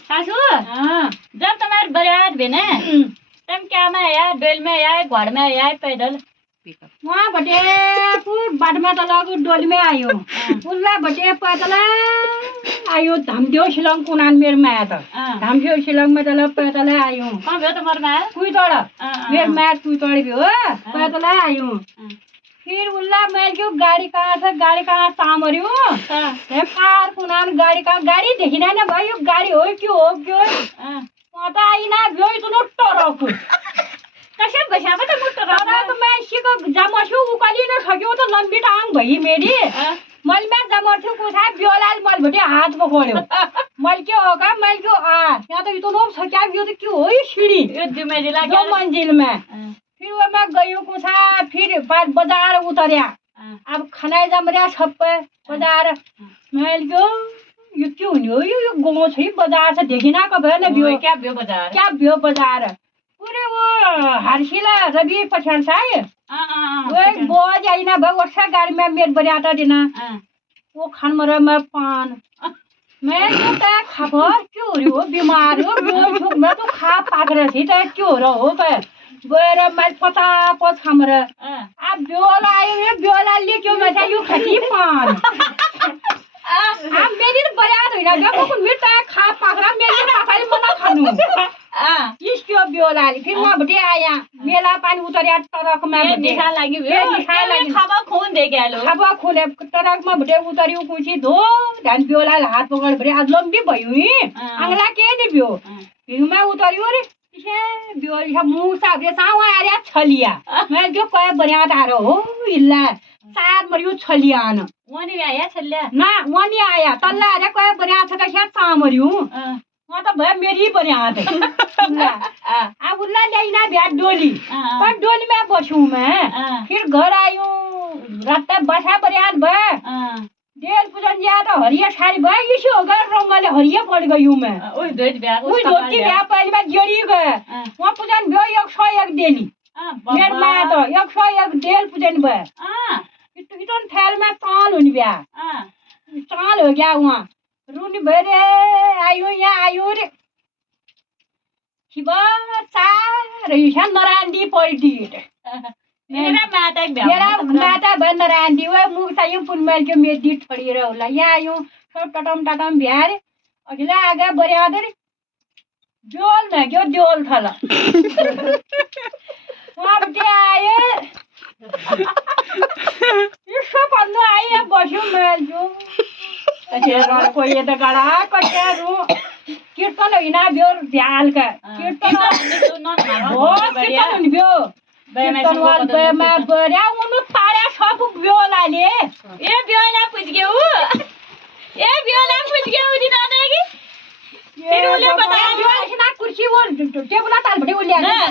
सासू हाँ जब तुम्हारे बारात भी ना तुम क्या में आया डोल में आया घोड़ में आया पैदल वहाँ बटे फूट बाट में तो लगो डोली में आयो उल्ला बटे पैदल आयो धमदेव शिलंग कुनान मेर में आया था धमदेव शिलंग में तो पैदल आयो कहाँ गयो तुम्हारे में कुछ तोड़ा मेर में कुछ तोड़ी भी हो पैदल आयो फिर उल्ला मैं क्यों गाड़ी कहाँ से गाड़ी कहाँ सामरी हूँ कार कुनान गाड़ी कहाँ गाड़ी देखी ना ना भाई गाड़ी हो क्यों तो आई ना गयो इतना टोरक कशा बशा में तो मुट्ठो तो मैं इसी को जमर्छु उकाली न सक्यो तो लंबी टांग भई मेरी मल मैं जमर्छु कुछा ब्योलाल मल भटे हाथ पकड्यो मल के हो का मल क्यों यहाँ तो इतना सक्या गयो तो क्यों हो ये सीढ़ी युद्ध में जिला दो मंजिल में फिर वो मैं गयो कुछा फिर बाजार उतरिया अब खाना जमरिया सब बाजार मल क्यों यो क्यों हो यो गाउँ छै बाजार से देखिना कबे न बियो क्या बियो बाजार पूरे वो हर्षिला रवि पछाड़ साय वो एक बोझ आई ना भाई वर्षा गाड़ी में मेरे बरियाता देना वो खान मरे मैं पान मैं तो क्या खबर क्यों रही हो बीमार हो क्यों मैं तो खा पाक रही थी तो क्यों रहो पे बोरे मैं पता पत खमरे अब ब्योला आयो ये ब्योला ले क्यों मैं यू खती पान अब मेरी तो बरियात हुई ना देखो कुछ मिर्चा खा पाक रहा मेरी पापाली मना खानू इसको ब्योला फिर वहाँ बटे आया मेला पानी उतरिया टरक में निशा लगी खाबा खून दे के लो खाबा खून टरक में बटे उतरियो कुछ धो धान ब्योला हाथ पकड़ बटे आज लंबी भई अंगला के दे ब्यो फिर मैं उतरियो रे इसे ब्यो इसे मुंह साबरे सावा आरे छलिया मैं जो कहे बढ़िया तारो हो इल्ला सार मरियो छलिया न वनी आया छलिया ना वनी आया तल्ला आरे कहे बढ़िया छ का सा मरियो वहाँ तो भाई मेरी बने आते अब उल्ला लेना ब्याह डोली पर डोली में बसू मैं फिर घर आयू रात बसा बरियात भे डेल पूजन जा तो हरिया साड़ी भाई इसी हो गया रंगले हरिया पड़ गई हूँ मैं उस धोती ब्याह पहले मैं जड़ी गए वहाँ पूजन भे 101 डेली मेर माया तो 101 डेल पूजन भे इतन थैल में ताल हुई ब्याह ताल हो गया वहाँ रूनी भरे आयो यहाँ आयो रे शिवा सारे ईशान नरांडी पलटी मेरा माता भर नरांडी वो मुँह सायु पुनमल के मेदी थोड़ी रहोला यहाँ आयो सब टटम बिहार अगला आगे बड़े आदर जोल न क्यों जोल थाला वहाँ बटे आए इसको पन्नो आए बसू मैं जो अच्छा कोई ये तो गड़ा कच्चा कीर्तन होइना ब्योर ध्यान का कीर्तन बहुत कीर्तन ब्यो कीर्तन वाल बे मैं बरिया उनु तारा सब ब्यो लाले ए ब्योला पूछ गयो दिना देगी फिर उले बता ब्यो ना कुर्सी वो टेबल ताल बटे उले